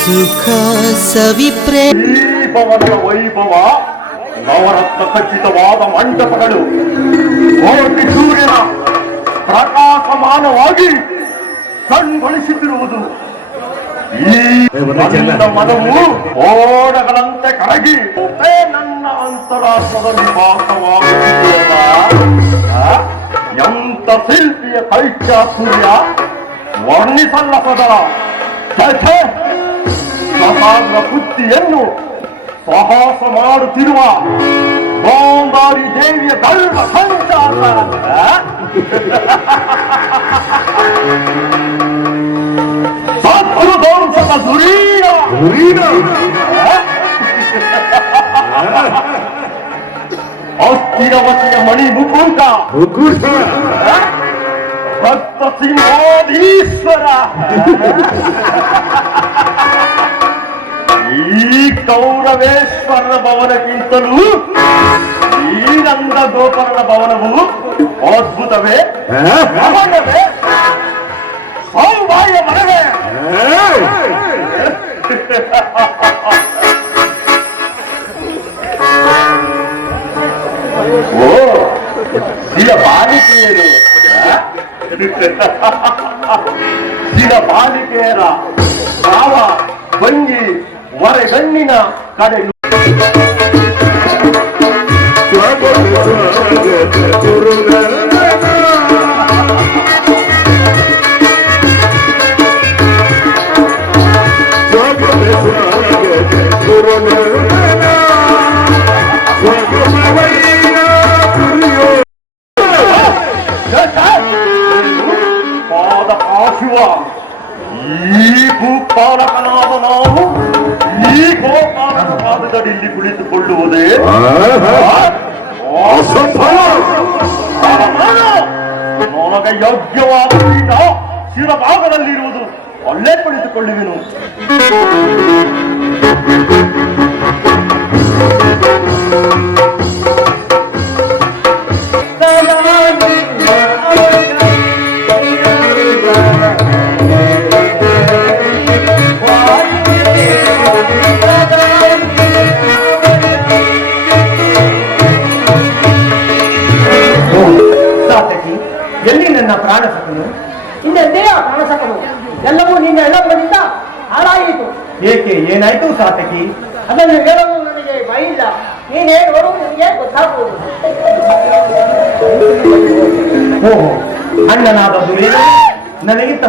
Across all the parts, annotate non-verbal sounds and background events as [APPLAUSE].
ಸುಖ ಸವಿಪ್ರೇ ಈ ಭವನದ ವೈಭವ ನವರತ್ನ ಖಚಿತವಾದ ಮಂಟಪಗಳು ಕೋಟಿ ಸೂರ್ಯನ ಪ್ರಕಾಶಮಾನವಾಗಿ ಕಣ್ಗೊಳಿಸುತ್ತಿರುವುದು ಈ ನನ್ನ ಮನವು ಓಡಗಳಂತೆ ಕರಗಿ ಮತ್ತೆ ನನ್ನ ಅಂತರಾತ್ಮದಲ್ಲಿ ವಾಸವಾಗುತ್ತಿದೆಯಲ್ಲ ಆ? ಎಂತ ಶಿಲ್ಪಿಯ ಕೈಚಾತುರ್ಯ ವರ್ಣಿಸಲ್ಲಸದ ಛೆ, ಸಹಾಗ್ರ ಬುದ್ಧಿಯನ್ನು ಸಾಹಸ ಮಾಡುತ್ತಿರುವ ಗೋಂದಾರಿ ದೇವಿಯ ಗರ್ವ ಸಂಚಾರ. ಸತ್ರು ಧ್ವಂಸದ ದುರೀಣ ಅಸ್ಥಿರವತಿಯ ಮಣಿ ಮುಕುಂಟ ಭಕ್ತ ಸಿಂಹಾಧೀಶ್ವರ. ಈ ಕೌರವೇಶ್ವರನ ಭವನಕ್ಕಿಂತಲೂ ಈ ನಂದ ಗೋಪರನ ಭವನವು ಅದ್ಭುತವೇ ಭವನವೇ ಸೌಭಾಗ್ಯ ಮನವೇ ಓ ಶಿಲ ಬಾಲಿಕೆಯರು ಶಿಲ ಬಾಲಿಕೆಯರ ಭಾವ ಭಂಗಿ what is in it now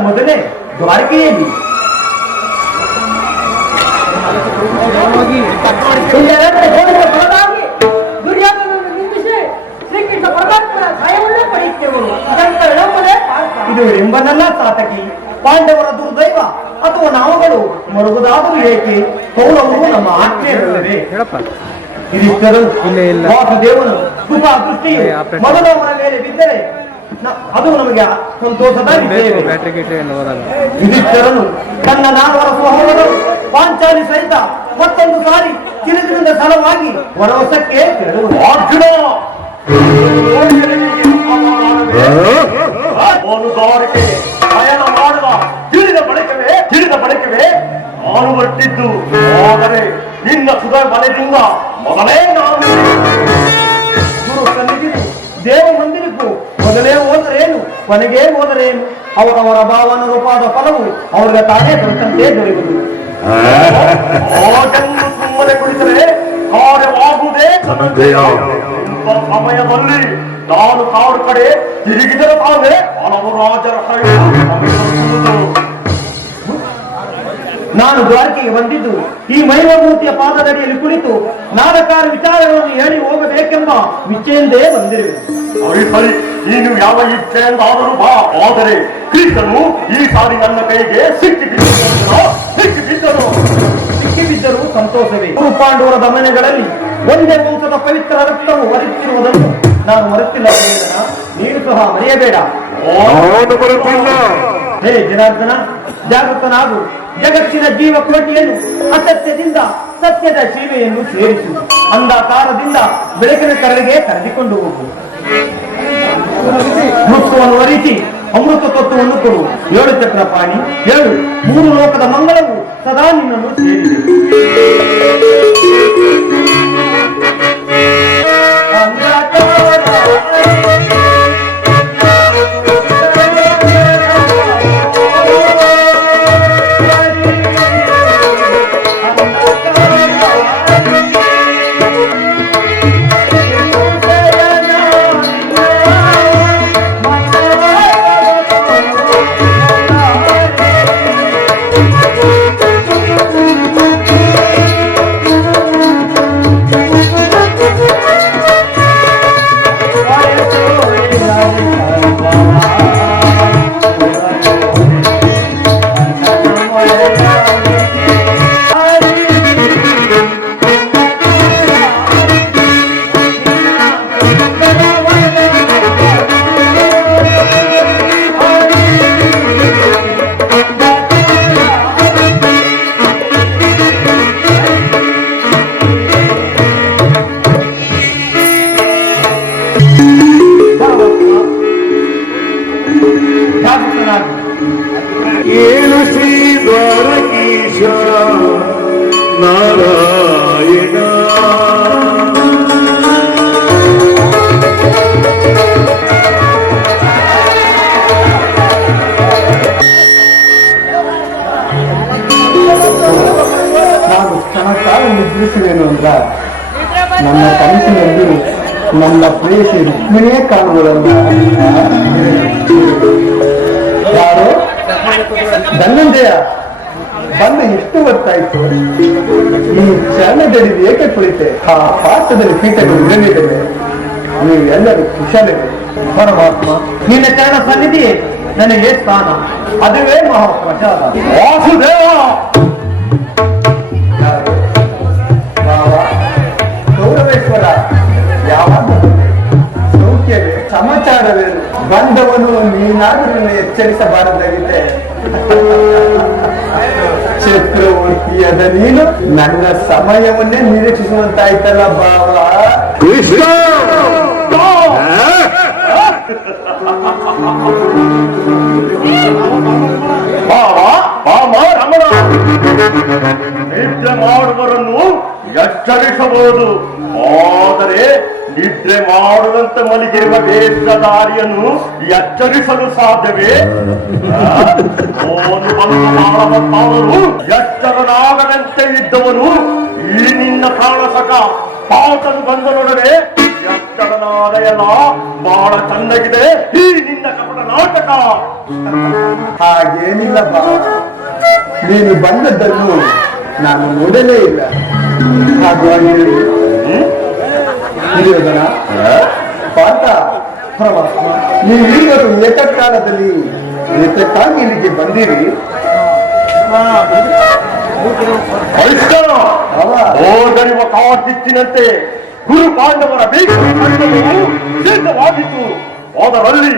ಹೇಳುವುದೇ ದ್ವಾರಕೆಯಲ್ಲಿ. ಇದು ಎಂಬನಲ್ಲ ಸಾತಕಿ. ಪಾಂಡವರ ದುರ್ದೈವ ಅಥವಾ ನಾವುಗಳು ಮರುಗುದಾದರೂ ಏಕೆ? ಕೌರವರು ನಮ್ಮ ಆಜ್ಞೆ ಇದಿದ್ದರೂ ವಾಸುದೇವನು ಶುಭ ದೃಷ್ಟಿಯು ಮೊದಲವರ ಮೇಲೆ ಬಿದ್ದರೆ ಅದು ನಮಗೆ ಸಂತೋಷದ ಯುಧಿಷ್ಠರನು ತನ್ನ ನಾಲ್ವರ ಸಹೋದರರು ಪಾಂಚಾಲಿ ಸಹಿತ ಮತ್ತೊಂದು ಸಾರಿ ಕಿರುಗಿನಿಂದ ಸಲವಾಗಿ ತೆರಳುವುದು. ಅರ್ಜುನ! ಪಯಣ ಮಾಡುವ ತಿಳಿದ ಬಳಿಕವೇ ತಿಳಿದ ಬಳಿಕವೇ. ನಾನು ಹೊರಟಿದ್ದು ಆದರೆ ನಿನ್ನ ಸುಧ ಬಲದಿಂದ ಮೊದಲೇ ನಾನು. ದೇವ ಮಂದಿರಕ್ಕೂ ಮೊದಲೇ ಹೋದರೇನು? ಕೊನೆಗೆ ಹೋದರೇನು? ಅವರವರ ಭಾವನ ರೂಪಾದ ಫಲವು ಅವರಿಗೆ ತಾನೇ ದೊರಕಂತೆ ದೊರೆಯುವುದು. ಸುಮ್ಮನೆ ಕುಳಿತರೆ ಕಾರ್ಯವಾಗುವುದೇ ಸಮಯದಲ್ಲಿ ನಾನು ಕಾಡು ಕಡೆ ತಿರುಗಿದರೆ ತಾವೇ ಹಲವು ರಾಜರ. ನಾನು ದ್ವಾರಕೆಗೆ ಬಂದಿದ್ದು ಈ ಮೈವಮೂರ್ತಿಯ ಪಾದದಡಿಯಲ್ಲಿ ಕುಳಿತು ನಾಲ್ಕಾರು ವಿಚಾರಗಳನ್ನು ಹೇಳಿ ಹೋಗಬೇಕೆಂಬ ಇಚ್ಛೆಯಿಂದೇ ಬಂದಿರುವೆ ನೀನು ಯಾವ ಇಚ್ಛೆಯಿಂದಾದರೂ ಬಾ. ಆದರೆ ಕೃಷ್ಣನು ಈ ಸಾರಿ ನನ್ನ ಕೈಗೆ ಸಿಕ್ಕಿ ಬಿದ್ದನು. ಸಿಕ್ಕಿ ಬಿದ್ದರು ಸಿಕ್ಕಿ ಬಿದ್ದರೂ ಸಂತೋಷವೇ? ಗುರು ಪಾಂಡವರ ದಮನೆಗಳಲ್ಲಿ ಒಂದೇ ವಂಶದ ಪವಿತ್ರ ರಕ್ತವು ಹರಿಯುತ್ತಿರುವುದನ್ನು ನಾನು ಮರೆತಿಲ್ಲ. ನೀನು ಸಹ ಮರೆಯಬೇಡ. ಹೇ ಜನಾರ್ದನ ಜಾಗೃತನಾಗು. ಜಗತ್ತಿನ ಜೀವ ಕೋಟಿಯನ್ನು ಅಸತ್ಯದಿಂದ ಸತ್ಯದ ಜೀವೆಯನ್ನು ಸೇರಿಸು. ಅಂಧಕಾರದಿಂದ ಬೆಳಕಿನ ಕರಳಿಗೆ ಕರೆದುಕೊಂಡು ಹೋಗು. ಮುಖ್ಯವನ್ನು ವರಿಸಿ ಅಮೃತ ತತ್ವವನ್ನು ಕೊಡು. ಏಳು ಚಕ್ರಪಾಣಿ ಏಳು ಮೂರು ಲೋಕದ ಮಂಗಳವು ಸದಾ ನಿನ್ನನ್ನು ಸೇರಿದೆ. ನನ್ನ ಕನಸಿನಲ್ಲಿ ನನ್ನ ಪ್ರೇಯಸಿ ರುಕ್ಮಿಣಿಯೇ ಕಾಣುವುದನ್ನು ಯಾರು ಧನಂಜಯ ಬಂದ ಎಷ್ಟು ಹೊತ್ತಾಯ್ತು. ಈ ಚರಣದಲ್ಲಿ ಏಕೆ ಕುಳಿತೆ? ಆ ಪಾತ್ರದಲ್ಲಿ ಕೀಟಗಳು ಇರಲಿದ್ದೇವೆ ನೀವು ಎಲ್ಲರೂ ಕುಶಲವೇ ಪರಮಾತ್ಮ, ನಿನ್ನ ಚರಣ ಸನ್ನಿಧಿ ನನಗೆ ಸ್ಥಾನ. ಅದುವೇ ಮಹಾಪ್ರಸಾದ ವಾಸುದೇವ! ಯಾವಾಗ? ಸೌಖ್ಯವೇ ಸಮಾಚಾರವೇನು ಬಂದವನು ನೀನಾದರೂ ಎಚ್ಚರಿಸಬಾರದಾಗಿದೆ ಚಕ್ರವರ್ತಿಯಾದ ನೀನು ನನ್ನ ಸಮಯವನ್ನೇ ನಿರೀಕ್ಷಿಸುವಂತಾಯ್ತಲ್ಲ ಬಾವ ನಿದ್ರೆ ಮಾಡುವರನ್ನು ಎಚ್ಚರಿಸಬಹುದು ಆದರೆ ನಿದ್ರೆ ಮಾಡುವಂತ ಮಲಗಿರುವ ವೇಷಧಾರಿಯನ್ನು ಎಚ್ಚರಿಸಲು ಸಾಧ್ಯವೇ? ಎಚ್ಚರನಾಗದಂತೆ ಇದ್ದವನು ಈ ನಿನ್ನ ಕಾಣಸಕ ಪಾತನು ಬಂದನೊಡನೆ ಎಚ್ಚರನಾದಯಲ್ಲ ಬಹಳ ಚೆನ್ನಾಗಿದೆ ಈ ನಿನ್ನ ಕಪಟ ನಾಟಕ. ಹಾಗೇನಿಲ್ಲ ನೀನು ಬಂದದ್ದನ್ನು ನಾನು ನೋಡಲೇ ಇಲ್ಲ. ಹಾಗಾಗಿ ದುರ್ಯೋಧನ ಪಾಠ ಪರಮಾತ್ಮ ನೀವು ಈಗಲೂ ಏಕಕಾಲದಲ್ಲಿ ಏತಕ್ಕಾಗಿ ಇಲ್ಲಿಗೆ ಬಂದಿರಿ. ಓದರಿವ ಕಾಟಿಚ್ಚಿನಂತೆ ಗುರು ಪಾಂಡವರ ಭೀಕರವು ಸಿದ್ಧವಾಗಿತ್ತು ಅದರಲ್ಲಿ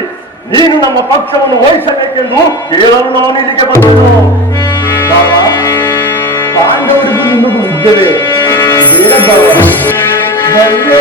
ನೀನು ನಮ್ಮ ಪಕ್ಷವನ್ನು ವಹಿಸಬೇಕೆಂದು ಕೇಳಲು ನಾನು ಇಲ್ಲಿಗೆ ಬಂದನು. ಪಾಂಡವರಿಗೂ ನಿಮಗೂ ಯುದ್ಧವೇ ಬೇಡ Thank you.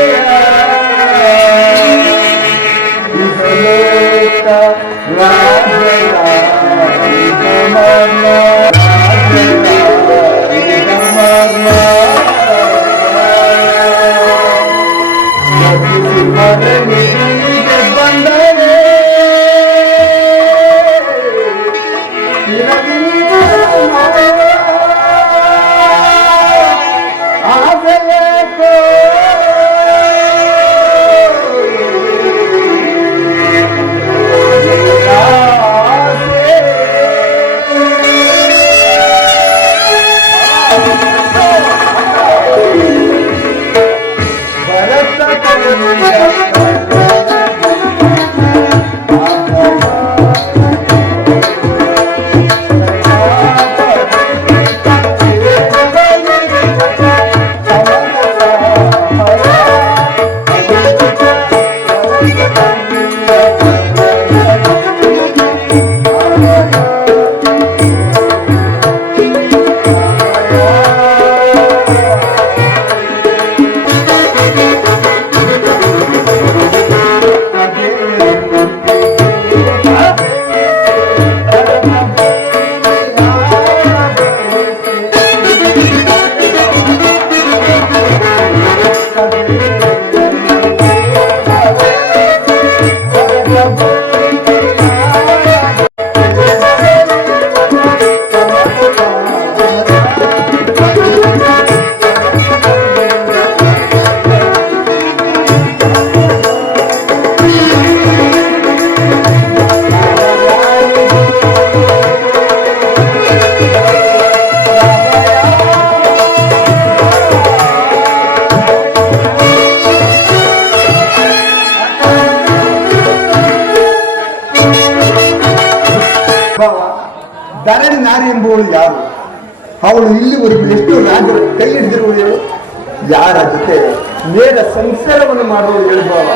ಸಂಸಾರವನ್ನು ಮಾಡುವಳು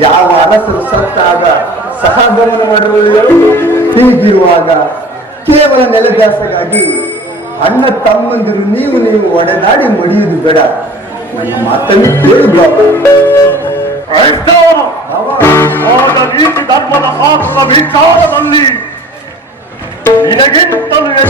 ಯಾವ ಅರಸರು ಸತ್ತಾಗ ಸಹಗಮನ ಹೀಗಿರುವಾಗ ಕೇವಲ ನೆಲದಾಸಗಾಗಿ ಅಣ್ಣ ತಮ್ಮಂದಿರು ನೀವು ನೀವು ಒಡೆದಾಡಿ ಮಡಿಯುವುದು ಬೇಡ. ನನ್ನ ಮಾತನ್ನು ಕೇಳು ಭಾವ ಕೃಷ್ಣ ಭಾವ ಆದ ನೀತಿ ಧರ್ಮದ ಶಾಸ್ತ್ರದ ವಿಚಾರದಲ್ಲಿ ನಿನಗಿಂತಲೂ ಈ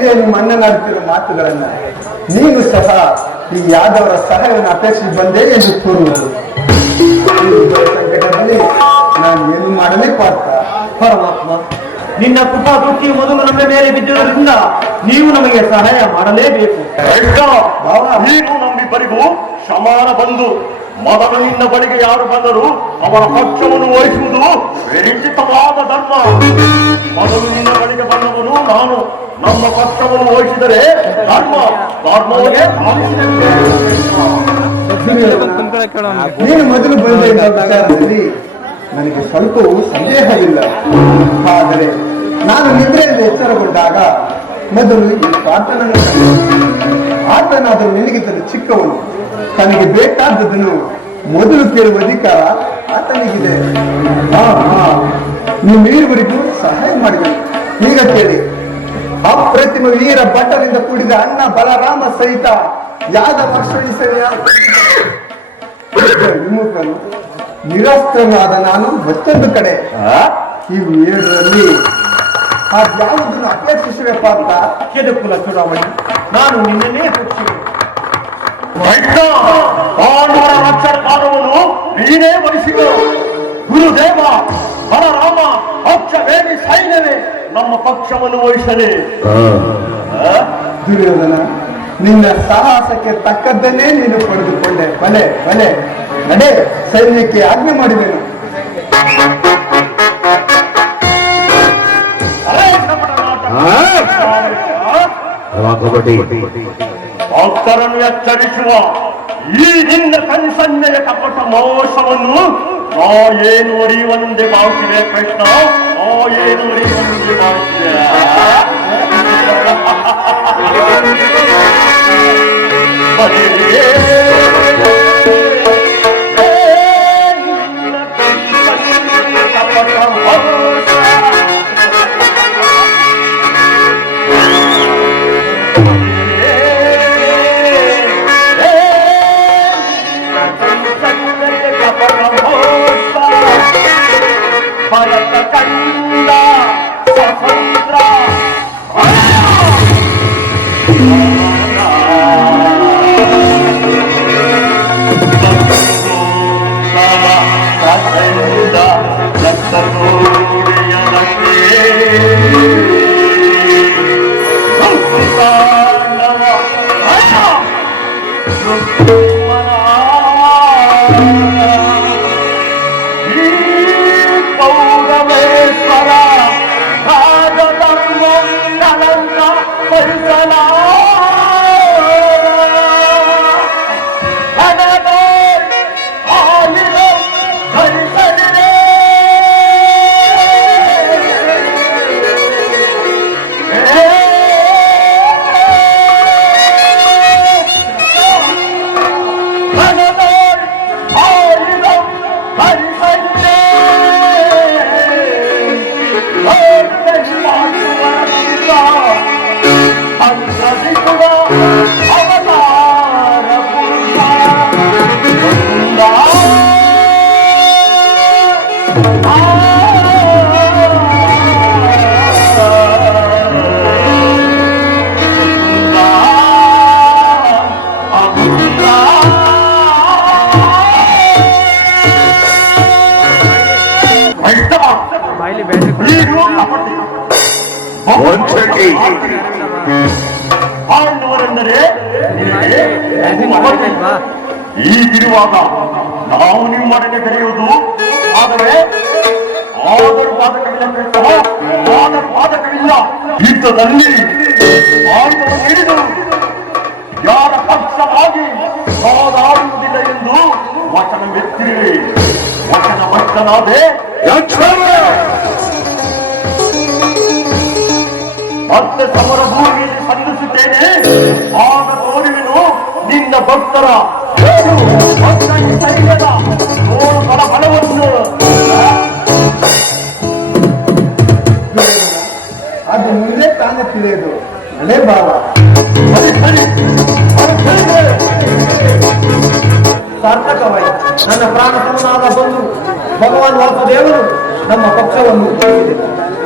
ಕೇಳಿದೆ ನಿಮ್ಮ ಅಣ್ಣನಾಡ್ತಿರೋ ಮಾತುಗಳನ್ನ ನೀನು ಸಹ ಈ ಯಾದವರ ಸಹಾಯವನ್ನು ಅಪೇಕ್ಷಿಸಿ ಬಂದೆ ಎಂದು ಕೂರುವುದು. ಸಂಕಟದಲ್ಲಿ ನಾನು ಏನು ಮಾಡಲೇ ಪಾರ್ಥ ಪರಮಾತ್ಮ ನಿನ್ನ ಪುಟ ಪುಟ್ಟಿ ಮೊದಲು ನಮ್ಮ ಮೇಲೆ ಬಿದ್ದಿರೋದ್ರಿಂದ ನೀವು ನಮಗೆ ಸಹಾಯ ಮಾಡಲೇಬೇಕು. ನೀನು ನಮ್ಮಿಬ್ಬರಿಗೂ ಸಮಾನ ಬಂಧು ಮೊದಲು ನಿನ್ನ ಬಳಿಗೆ ಯಾರು ಬಂದರು ಅವರ ಪಕ್ಷವನ್ನು ವಹಿಸುವುದು ವಿರಚಿತವಾದ ಧರ್ಮ. ಮೊದಲು ನಿನ್ನ ಬಳಿಗೆ ಬಂದವನು ನಾನು. ನಮ್ಮ ಪಕ್ಷವನ್ನು ವಹಿಸಿದರೆ ಧರ್ಮ. ಪಾಲಿಸಿದಂತೆ. ನೀನು ಮೊದಲು ಬಂದ ವಿಚಾರದಲ್ಲಿ ನನಗೆ ಸ್ವಲ್ಪವೂ ಸಂದೇಹವಿಲ್ಲ. ಆದರೆ ನಾನು ನಿದ್ರೆಯಲ್ಲಿ ಎಚ್ಚರಗೊಂಡಾಗ ಮೊದಲು ಆತನನ್ನು. ಆತನಾದರೂ ನಿನಗಿದ್ದರೆ ಚಿಕ್ಕವನು. ತನಗೆ ಬೇಕಾದದನ್ನು ಮೊದಲು ಕೇಳುವ ಅಧಿಕಾರ ಆತನಿಗಿದೆ. ಹಾ ಹಾ. ನೀವು ಈವರೆಗೂ ಸಹಾಯ ಮಾಡಿದನು ಈಗ ಕೇಳಿ. ಅಪ್ರತಿಮ ವೀರ ಭಟ್ಟರಿಂದ ಕೂಡಿದ ಅಣ್ಣ ಬಲರಾಮ ಸಹಿತ ಯಾದ ಸೇನೆಯ ವಿಮುಖನು ನಿರಸ್ತ್ರನಾದ ನಾನು ಮತ್ತೊಂದು ಕಡೆ. ಈ ಏಳರಲ್ಲಿ ಅದ್ಯಾವುದನ್ನು ಅಪೇಕ್ಷಿಸಬೇಕು ಅಂತ ಕೆದಕುಲ ಚುನಾವಣೆ. ನಾನು ನಿನ್ನೇ ನೀನೇ ವಹಿಸಿದ ಗುರುದೇವ ಬಲರಾಮ ಪಕ್ಷ ಬೇಡಿ ಸೈನ್ಯವೇ ನಮ್ಮ ಪಕ್ಷವನ್ನು ವಹಿಸಲಿ? ದುರ್ಯೋಧನ ನಿನ್ನ ಸಾಹಸಕ್ಕೆ ತಕ್ಕದ್ದನ್ನೇ ನೀನು ಪಡೆದುಕೊಂಡೆ. ಬಲೆ ಬಲೆ. ನಡೆ ಸೈನ್ಯಕ್ಕೆ ಆಜ್ಞೆ ಮಾಡಿದೆನು. ಭಕ್ತರನ್ನು ಎಚ್ಚರಿಸುವ ಈ ನಿನ್ನ ಕನ್ಸನ್ನೆಯ ಕಪಟ ಮೋಸವನ್ನು ಆ ಏನು ಅರಿಯುವನೆಂದೇ ಭಾವಿಸಿದೆ ಕೃಷ್ಣ? ಆ ಏನು ಅರಿಯುವನೆಂದೇ ಭಾವಿಸಿದೆ [LAUGHS] ಮತ್ತೆ ಸಮರ ಭೂಮಿಯಲ್ಲಿ ಸಲ್ಲಿಸುತ್ತೇನೆ ಆಗ ತೋರುವೆನು ನಿನ್ನ ಭಕ್ತರ ಸೈನ್ಯದ ಬಲ ಬಲವನ್ನು ಅದು ಮುಂದೆ ತಾನೇ ತಿಳಿಯೋದು ಹಳೆ ಬಾಲ ಸರಿ ಸರಿ. ಅದು ಸರಿಯೇ. ನನ್ನ ಪ್ರಾಣ ಸಮನಾದ ಬಂಧು ಭಗವಾನ್ ವಾಸುದೇವರು ನಮ್ಮ ಪಕ್ಷವನ್ನು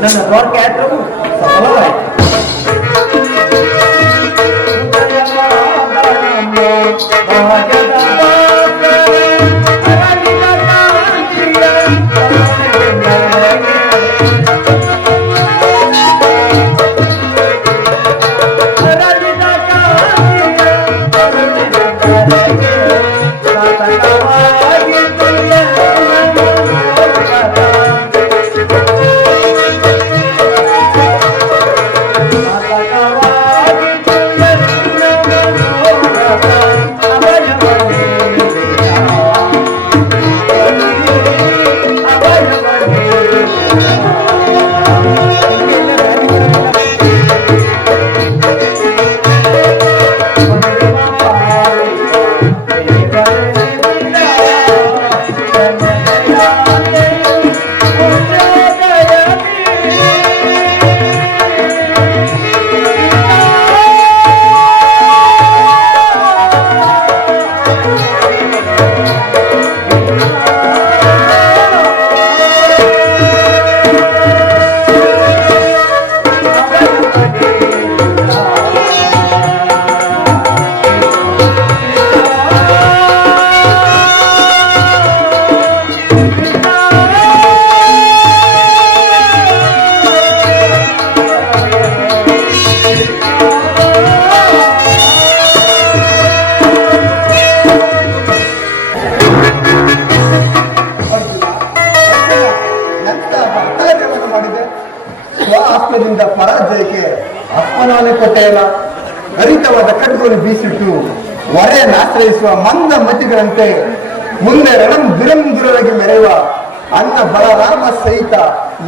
ನನ್ನ ದ್ವಾರಕ ಯಾತ್ರವು ಸಫಲವಾಯಿತು. Oh, ಆಶ್ರಯಿಸುವ ಮಂದ ಮತಿಗಳಂತೆ ಮುಂದೆ ರಣಂ ದುರಂದುರವಾಗಿ ಮೆರೆಯುವ ಅನ್ನ ಬಲರಾಮ ಸಹಿತ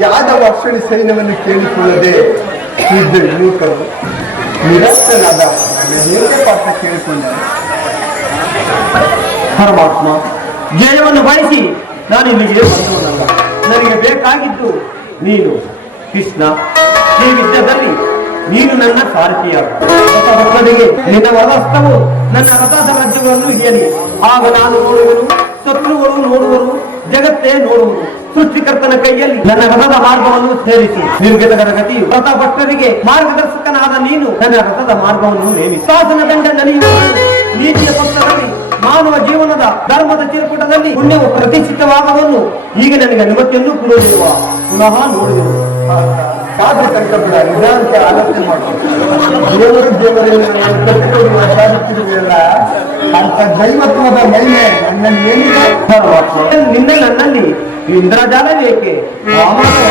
ಯಾದವ ಅಶ್ವಿನಿ ಸೈನ್ಯವನ್ನು ಕೇಳಿಕೊಳ್ಳದೆ ಇದ್ದ ಯುವಕರು ನಿರಸ್ತನಾದ ಪಾತ್ರ ಕೇಳಿಕೊಂಡ. ಪರಮಾತ್ಮ, ಜಯವನ್ನು ಬಯಸಿ ನಾನು ಇಲ್ಲಿಗೆ ಬಂದವನಲ್ಲ. ನನಗೆ ಬೇಕಾಗಿದ್ದು ನೀನು. ಕೃಷ್ಣ, ಈ ಯುದ್ಧದಲ್ಲಿ ನೀನು ನನ್ನ ಸಾರಥಿಯಾಗ ಭಕ್ತರಿಗೆ ನಿನ್ನ ವರದಸ್ತವು ನನ್ನ ರಥದ ರಾಜ್ಯಗಳನ್ನು ಹಿಡಿಯಲಿ ಆಗ ನಾನು ನೋಡುವರು ಶತ್ರುಗಳು ನೋಡುವರು, ಜಗತ್ತೇ ನೋಡುವರು ಸೃಷ್ಟಿಕರ್ತನ ಕೈಯಲ್ಲಿ ನನ್ನ ರಥದ ಮಾರ್ಗವನ್ನು ಸೇರಿಸಿ. ನಿರ್ಗತಕರ ಗತಿಯು ರಥ ಭಕ್ತರಿಗೆ ಮಾರ್ಗದರ್ಶಕನಾದ ನೀನು ನನ್ನ ರಥದ ಮಾರ್ಗವನ್ನು ನೇಮಿಸಿ. ಶಾಸನ ದಂಡ ನಡೆಯುವ ನೀತಿಯ ಪಕ್ಷದಲ್ಲಿ ಮಾನವ ಜೀವನದ ಧರ್ಮದ ಚಿರುಕುಟದಲ್ಲಿ ಪುಣ್ಯವು ಪ್ರತಿಷ್ಠಿತವಾಗವನ್ನು ಈಗ ನನಗೆ ಅನುಮತಿಯನ್ನು ಕೊಡುವ ಪುನಃ ನೋಡುವೆನು. ಕಾದು ಕಟ್ಟಬೇಡ ನಿಧಾನಕ್ಕೆ ಆಲೋಚನೆ ಮಾಡಬೇಕು ದೇವರು ದೇವರಲ್ಲಿ ಕಟ್ಟಿಕೊಂಡು ಸಾಧಿಸಿರುವುದಿಲ್ಲ ಅಂತ ದೈವತ್ವದ ಮಹಿಮೆ ನನ್ನ ಏನಿದೆ? ನಿನ್ನ ನನ್ನಲ್ಲಿ ಇಂದ್ರಜಾಲ ಬೇಕೆ ವಾಮನವ.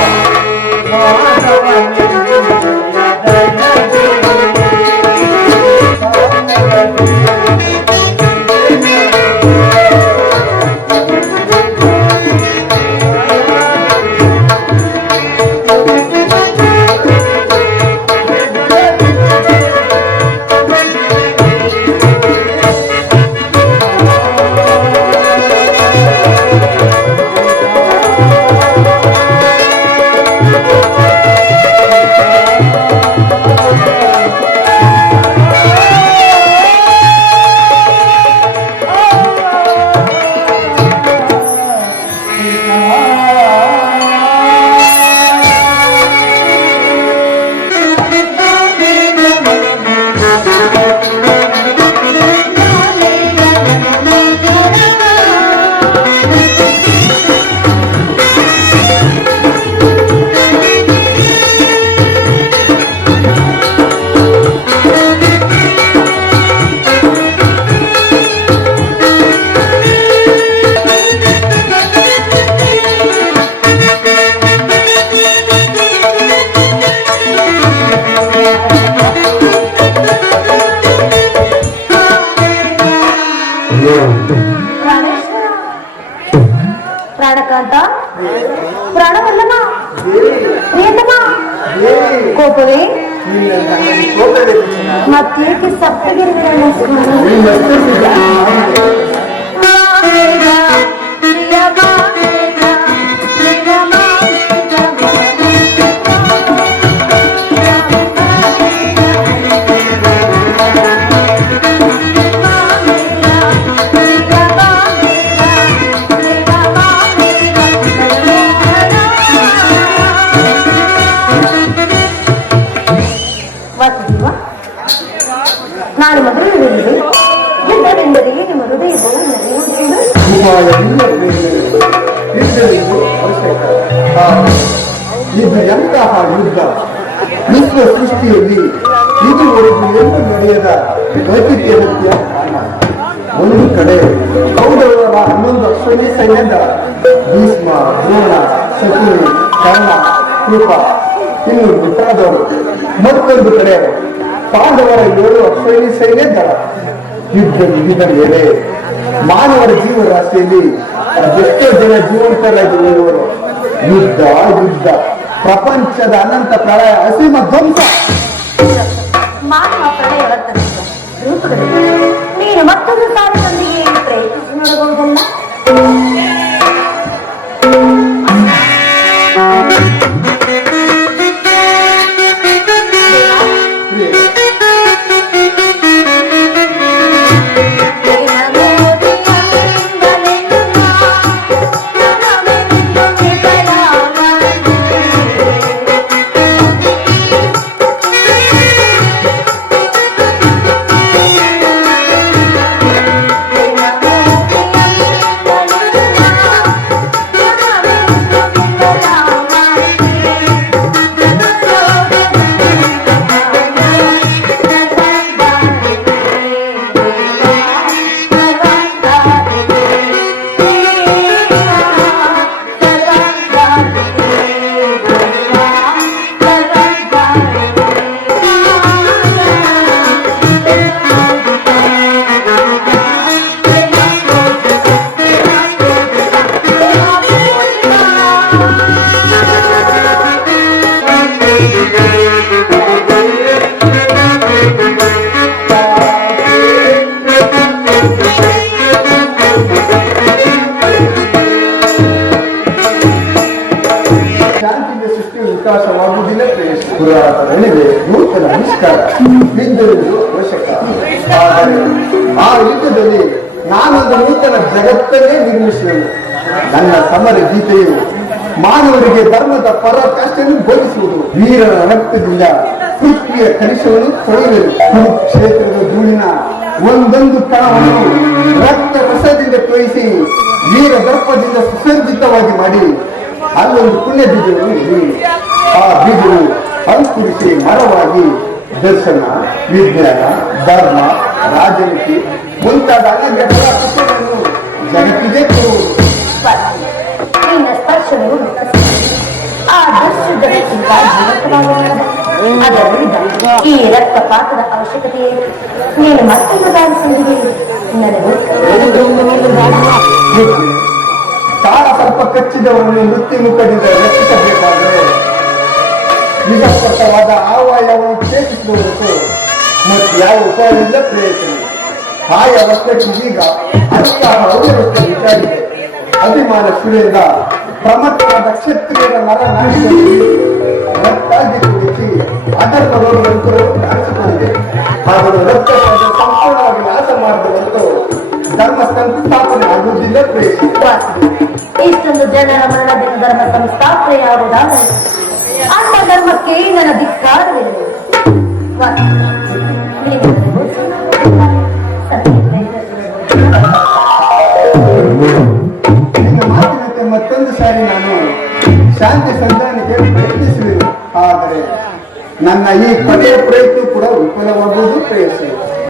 పాట ప్రాణవల్లనా ప్రియతమా కోపవే మత్యకి సప్తగిరి నమస్కారం ಯುದ್ಧ ವಿಶ್ವ ಸೃಷ್ಟಿಯಲ್ಲಿ ಇದುವರೆಗೂ ಎಂದು ನಡೆಯದ ವೈದ್ಯಕೀಯ ಒಂದು ಕಡೆ ಕೌರವರ ಹನ್ನೊಂದು ಅಶ್ವನಿ ಸೈನ್ಯದ ಭೀಷ್ಮ, ದ್ರೋಣ ಶಕುನಿ ಕರ್ಣ, ಕೃಪ, ಇನ್ನು ಮುಂತಾದವರು. ಮತ್ತೊಂದು ಕಡೆ ಪಾಂಡವರ ಏಳು ಅಕ್ಷರಣಿ ಸೈನ್ಯದ ಯುದ್ಧ ವಿವಿಧ ಮೇಲೆ ಮಾನವರ ಜೀವರಾಶಿಯಲ್ಲಿ ಎಷ್ಟೋ ಜನ ಜೀವಂತರಾಗಿ ಯುದ್ಧ ಯುದ್ಧ. ಪ್ರಪಂಚದ ಅನಂತ ಪ್ರಳಯ ಅಸೀಮ ಧ್ವಂಸ. ಮಾನವ ನೀನು ಮತ್ತೊಂದು ಸಾಲಿನೊಂದಿಗೆ ಪ್ರಯತ್ನಿಸಿ ನೋಡಬಹುದಲ್ಲ? ಗೀತೆಯು ಮಾನವರಿಗೆ ಧರ್ಮದ ಪರಾಕಾಷ್ಠೆಯನ್ನು ಬೋಧಿಸುವುದು. ವೀರನ ರಕ್ತದಿಂದ ಪೃಥ್ವಿಯ ಕನಿಷ್ಠವನ್ನು ಕೊಡಬೇಕು ಕುರುಕ್ಷೇತ್ರದ ಧೂಳಿನ ಒಂದೊಂದು ಕಣವನ್ನು ರಕ್ತ ರಸದಿಂದ ತೋಯಿಸಿ ವೀರ ದರ್ಪದಿಂದ ಸುಸಜ್ಜಿತವಾಗಿ ಮಾಡಿ ಅಲ್ಲೊಂದು ಪುಣ್ಯ ಬೀಜವನ್ನು. ಆ ಬೀಜವು ಅಂಕುರಿಸಿ ಮರವಾಗಿ ದರ್ಶನ, ವಿಜ್ಞಾನ, ಧರ್ಮ, ರಾಜನೀತಿ ಮುಂತಾದ ಅನೇಕ ಪುಸ್ತಕಗಳನ್ನು ಜಗತ್ತಿಗೆ ಕೊಡುವುದು ಸ್ಪರ್ಶವು ಆ ಅದರಿಂದ ಈ ರಕ್ತಪಾತದ ಅವಶ್ಯಕತೆ ನೀನು ಮತ್ತೊಂದು ನನಗೆ ತಾಳ ಸ್ವಲ್ಪ ಕಚ್ಚಿದವನು ನೃತ್ಯ ಮುಖದಿಂದ ರಕ್ಷಿಸಬೇಕಾದರೆ ನಿಜಸ್ಪಷ್ಟವಾದ ಆವಾಯವನ್ನು ಛೇದಿಸುವುದಕ್ಕೂ ಮತ್ತು ಯಾವ ಉಪಾಯದಿಂದ ಪ್ರಯತ್ನ ಆಯ ವಸ್ತುವಿಗೀಗ ಅನುಸಾರ ಅವ್ಯವಸ್ಥೆ ವಿಚಾರಿದೆ ಅಭಿಮಾನ ಸುಳಿಯಿಂದ ಪ್ರಮತ್ತವಾದ ಕ್ಷತ್ರಿಯರ ನರ ನಾಡಿಗಳಲ್ಲಿ ರಕ್ತಾಗಿ ಕುಡಿಸಿ ಅದರ ರೋಗವಂತೂ ಕಾಣಿಸಿಕೊಂಡಿದೆ ಅದನ್ನು ರಕ್ತ ಸಂಪೂರ್ಣವಾಗಿ ನಾಶ ಮಾಡಿದಂತೂ ಧರ್ಮ ಸಂಸ್ಥಾಪನೆ ಆಗುವುದಿಲ್ಲ ಇಷ್ಟೊಂದು ಜನರ ಮರಣದಿಂದ ಧರ್ಮ ಸಂಸ್ಥಾಪನೆಯಾಗುವುದಾದರೆ ಅನ್ನ ಧರ್ಮಕ್ಕೆ ನನ್ನ ಧಿಕ್ಕಾರವಿದೆ? ನನ್ನ ಈ ಕೊನೆಯ ಪ್ರಯತ್ನ ಕೂಡ ವಿಫಲವಾಗುವುದು ಪ್ರಯತ್ನ.